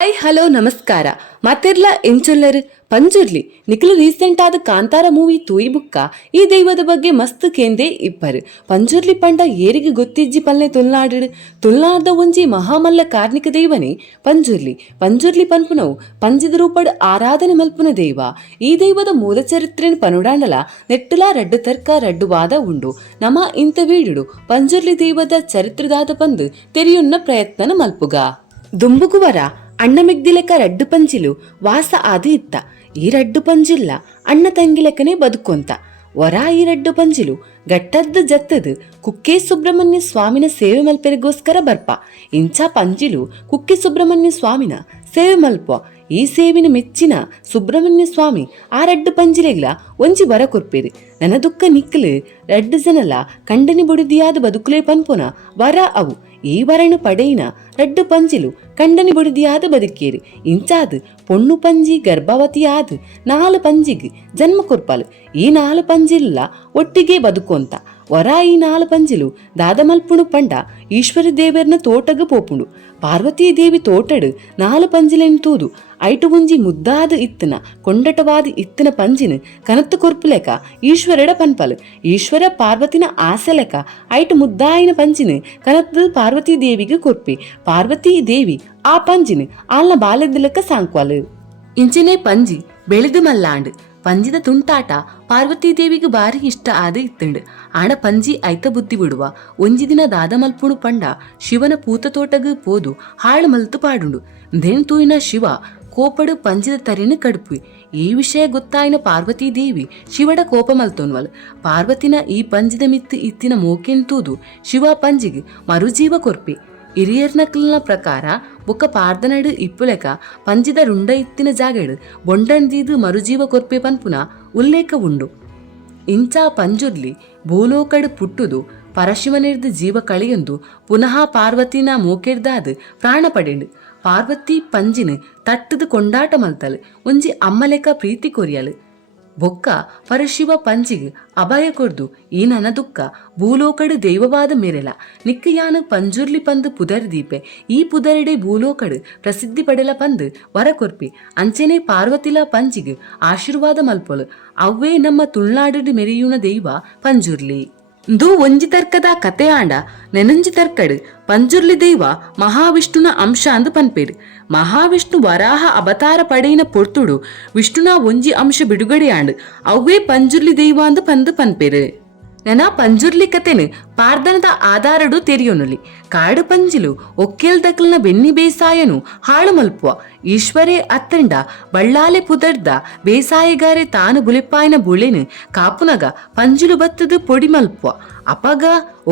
Hi hello ನಮಸ್ಕಾರ ಮಾತೆರ್ಲ ಎಂಚೊಲ್ಲರು Panjurli ನಿಖಲು recent ಆದ ಕಾಂತಾರ ಮೂವಿ ತೂಯಿ ಬುಕ್ಕ ಈ ದೈವದ ಬಗ್ಗೆ ಮಸ್ತ್ ಕೇಂದೆ ಇಪ್ಪರು ಪಂಜುರ್ಲಿ ಪಂಡ ಏರಿಗೆ ಗೊತ್ತಿಜ್ಜಿ ಪಲ್ಲೆ ತುಲ್ನಾಡ್ದ ಒಂಜಿ ಮಹಾಮಲ್ಲ ಕಾರ್ಣಿಕ ದೈವನೇ ಪಂಜುರ್ಲಿ ಪನ್ಪುನವು ಪಂಜಿದ ರೂಪಡ್ ಆರಾಧನೆ ಮಲ್ಪುನ ದೈವ. ಈ ದೈವದ ಮೂಲ ಚರಿತ್ರೆನ ಪನುಡಾಂಡಲ ನೆಟ್ಟಲ ರಡ್ಡು ತರ್ಕ ರಡ್ಡು ವಾದ ಉಂಡು. ನಮ ಇಂತ ವೀಡುಡು ಪಂಜುರ್ಲಿ ದೈವದ ಚರಿತ್ರದಾದ ಪಂದು ತೆರೆಯುನ್ನ ಪ್ರಯತ್ನನ ಮಲ್ಪುಗ ದುಂಬುಗುವರ ಅಣ್ಣ ಮೆಗ್ದಿಲೆಕ ರಡ್ಡು ಪಂಜಿಲು ವಾಸ ಆದಿ ಇತ್ತ. ಈ ರಡ್ಡು ಪಂಜಿಲ್ಲ ಅಣ್ಣ ತಂಗಿಲೆಕ್ಕನೆ ಬದುಕೊಂತ ವರ. ಈ ರಡ್ಡು ಪಂಜಿಲು ಗಟ್ಟದ್ದು ಜತ್ತದು ಕುಕ್ಕೆ ಸುಬ್ರಹ್ಮಣ್ಯ ಸ್ವಾಮಿನ ಸೇವೆ ಮಲ್ಪೆರಿಗೋಸ್ಕರ ಬರ್ಪ. ಇಂಚ ಪಂಜಿಲು ಕುಕ್ಕೆ ಸುಬ್ರಹ್ಮಣ್ಯ ಸ್ವಾಮಿನ ಸೇವೆ ಮಲ್ಪ. ಈ ಸೇವಿನ ಮೆಚ್ಚಿನ ಸುಬ್ರಹ್ಮಣ್ಯ ಸ್ವಾಮಿ ಆ ರಡ್ಡು ಪಂಜಿಲೆಗ್ಲ ಒಂಜಿ ವರ ಕೊರ್ಪೇರಿ. ನನ್ನ ದುಃಖ ನಿಕ್ಕಲು ರಡ್ಡು ಜನಲ ಕಂಡನಿ ಬುಡಿದಿಯಾದ ಬದುಕುಲೆ ಪನ್ಪುನ ವರ ಅವು. ಈ ವರನು ಪಡೆಯಿನ ರಡ್ಡು ಪಂಜಿಲು ಕಂಡನಿ ಬುಡಿದಿಯಾದ ಬದುಕೇರಿ. ಇಂಚಾದು ಪೊಣ್ಣು ಪಂಜಿ ಗರ್ಭವತಿಯಾದ 4 ಪಂಜಿಗೆ ಜನ್ಮ ಕೊರ್ಪಾಲು. ಈ 4 ಪಂಜಿಲ್ಲ ಒಟ್ಟಿಗೆ ಬದುಕೊಂತ ವರ. ಈ 4 ಪಂಜಿಲು ದಾದ ಮಲ್ಪುಣು ಪಂಡ ಈಶ್ವರಿ ದೇವರ್ನ ತೋಟಗ ಪೋಪುಂಡು. ಪಾರ್ವತೀ ದೇವಿ ತೋಟಡು 4 ಪಂಜಿಲೆನ್ ತೂದು ಐಟು ಒಂಜಿ ಮುದ್ದಾದ ಇತ್ತನ ಕೊಂಡಟವಾದ ಇತ್ತನ ಪಂಜಿನ ಕನತ್ತು ಕೊರ್ಪುಲೆಕ ಈಶ್ವರಡ ಪನ್ಪಲು. ಈಶ್ವರ ಪಾರ್ವತಿನ ಆಸೆ ಲೆಕ್ಕ ಐಟು ಮುದ್ದಾಯಿನ ಪಂಜಿನ ಕನತ್ತು ಪಾರ್ವತೀ ದೇವಿಗೆ ಕೊರ್ಪಿ. ಪಾರ್ವತೀ ದೇವಿ ಆ ಪಂಜಿನ ಆಲ್ನ ಬಾಲ್ಯದ ಲೆಕ್ಕ ಸಾಂಕ್ವಾಲು. ಇಂಚಿನೇ ಪಂಜಿ ಬೆಳೆದು ಮಲ್ಲಾಂಡ್ ಪಂಜಿದ ತುಂಟಾಟ ಪಾರ್ವತೀ ದೇವಿಗೆ ಬಾರಿ ಇಷ್ಟ ಆದ ಇತ್ತಂಡು. ಆಣ ಪಂಜಿ ಐತ ಬುದ್ಧಿ ಬಿಡುವ ಒಂಜಿ ದಿನ ದಾದ ಮಲ್ಪುಣು ಪಂಡ ಶಿವನ ಪೂತ ತೋಟಗ ಪೋದು ಹಾಳು ಮಲ್ತು ಪಾಡುಂಡು. ದೇನ್ ತೂಯಿನ ಶಿವ ಕೋಪಡು ಪಂಜಿದ ತರಿನ ಕಡುಪು. ಈ ವಿಷಯ ಗೊತ್ತಾಯಿನ ಪಾರ್ವತೀ ದೇವಿ ಶಿವಡ ಕೋಪ ಮಲ್ತೋನ್ವಲ್. ಪಾರ್ವತಿನ ಈ ಪಂಜಿದ ಮಿತ್ತು ಇತ್ತಿನ ಮೋಕೆನ್ ತೂದು ಶಿವ ಪಂಜಿಗೆ ಮರುಜೀವ ಕೊರ್ಪಿ. ಹಿರಿಯರ್ನಕ್ಲಿನ ಪ್ರಕಾರ ಬೊಕ್ಕ ಪಾರ್ದನಡು ಇಪ್ಪುಲೆಕ ಪಂಜಿದ ರುಂಡ ಇತ್ತಿನ ಜಾಗಡು ಬೊಂಡಂದೀದು ಮರುಜೀವ ಕೊರ್ಪೆ ಪನ್ಪುನ ಉಲ್ಲೇಖ ಉಂಡು. ಇಂಚಾ ಪಂಜುರ್ಲಿ ಭೂಲೋಕಡು ಪುಟ್ಟುದು ಪರಶಿವನಿರ್ದು ಜೀವ ಕಳೆಯೊಂದು ಪುನಃ ಪಾರ್ವತಿನ ಮೋಕೆಡ್ದಾದ ಪ್ರಾಣ ಪಡೆಂಡು. ಪಾರ್ವತಿ ಪಂಜಿನ ತಟ್ಟದು ಕೊಂಡಾಟ ಮಲ್ತಲು ಒಂಜಿ ಅಮ್ಮಲೆಕ ಪ್ರೀತಿ ಕೊರಿಯಲು. ಬೊಕ್ಕ ಪರಶಿವ ಪಂಜಿಗೆ ಅಭಯ ಕೊರ್ದು ಈ ನನ್ನ ದುಃಖ ಭೂಲೋಕಡು ದೈವವಾದ ಮೆರೆಲ ನಿಕ್ಕಯಾನ ಪಂಜುರ್ಲಿ ಪಂದು ಪುದರ್ ದೀಪೆ. ಈ ಪುದರಡೆ ಭೂಲೋಕಡು ಪ್ರಸಿದ್ಧಿ ಪಡೆಲ ಪಂದು ವರ ಕೊರ್ಪಿ. ಅಂಚೆನೆ ಪಾರ್ವತಿಲ ಪಂಜಿಗೆ ಆಶೀರ್ವಾದ ಮಲ್ಪೊಲು. ಅವೇ ನಮ್ಮ ತುಳುನಾಡು ಮೆರೆಯುನ ದೈವ ಪಂಜುರ್ಲಿ. ದು ಒಂಜಿ ತರ್ಕದ ಕತೆ ಆಂಡ ನೆನಂಜಿ ತರ್ಕಡು ಪಂಜುರ್ಲಿ ದೈವ ಮಹಾವಿಷ್ಣುನ ಅಂಶ ಅಂದು ಪನ್ಪೇರು. ಮಹಾವಿಷ್ಣು ವರಾಹ ಅವತಾರ ಪಡೆಯಿನ ಪೊರ್ತುಡು ವಿಷ್ಣುನ ಒಂಜಿ ಅಂಶ ಬಿಡುಗಡೆ ಆಂಡು ಅವೇ ಪಂಜುರ್ಲಿ ದೈವ ಅಂದು ಪಂದು ಪನ್ಪೇರು. ನೆನ ಪಂಜುರ್ಲಿ ಕತೆನು ಪಾರ್ದನದ ಆಧಾರಡು ತೆರಿಯೋನುಲಿ. ಕಾಡು ಪಂಜಿಲು ಒಕ್ಕೇಲ್ ದಕ್ಲನ ಬೆನ್ನಿ ಬೇಸಾಯನು ಹಾಳು ಮಲ್ಪುವ. ಈಶ್ವರೇ ಅತ್ತಂಡ ಬಳ್ಳಾಲೆ ಪುದರ್ದ ಬೇಸಾಯಗಾರೆ ತಾನು ಬುಲೆಪ್ಪಾಯಿನ ಬುಳೆನು ಕಾಪುನಗ ಪಂಜುಲು ಬತ್ತದು ಪೊಡಿ ಮಲ್ಪುವ. ಅಪಗ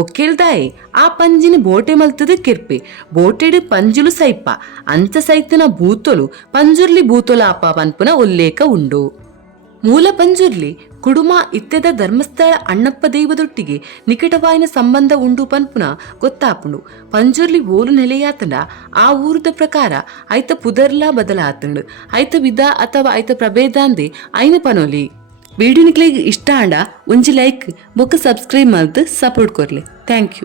ಒಕ್ಕೇಳ್ದಾಯೆ ಆ ಪಂಜಿನ ಬೋಟೆ ಮಲ್ತದು ಕೆರ್ಪೆ. ಬೋಟೆಡು ಪಂಜುಲು ಸೈಪ ಅಂಚ ಸೈತನ ಭೂತೊಲು ಪಂಜುರ್ಲಿ ಭೂತೊಲ ಅಪ ಪನ್ಪುನ ಉಲ್ಲೇಖ ಉಂಡು. ಮೂಲ ಪಂಜುರ್ಲಿ ಕುಡುಮ ಇತ್ಯದ ಧರ್ಮಸ್ಥಳ ಅಣ್ಣಪ್ಪ ದೈವದೊಟ್ಟಿಗೆ ನಿಕಟವಾಯಿನ ಸಂಬಂಧ ಉಂಡು ಪನ್ಪುನ ಗೊತ್ತಾಪುಂಡು. ಪಂಜುರ್ಲಿ ಓಲು ನೆಲೆಯಾತಂಡ ಆ ಊರದ ಪ್ರಕಾರ ಐತ ಪುದರ್ಲಾ ಬದಲಾತಂಡು. ಐತ ವಿಧ ಅಥವಾ ಐತ ಪ್ರಭೇದ ಅಂದೆ ಐನ ಪನೋಲಿ. ವಿಡಿಯೋ ನಿಕ್ಲಿಗೆ ಇಷ್ಟ ಆಂಡ ಒಂಜಿ ಲೈಕ್ ಬೊಕ್ಕ ಸಬ್ಸ್ಕ್ರೈಬ್ ಮಲ್ತು ಸಪೋರ್ಟ್ ಕೊರ್ಲಿ. Thank you.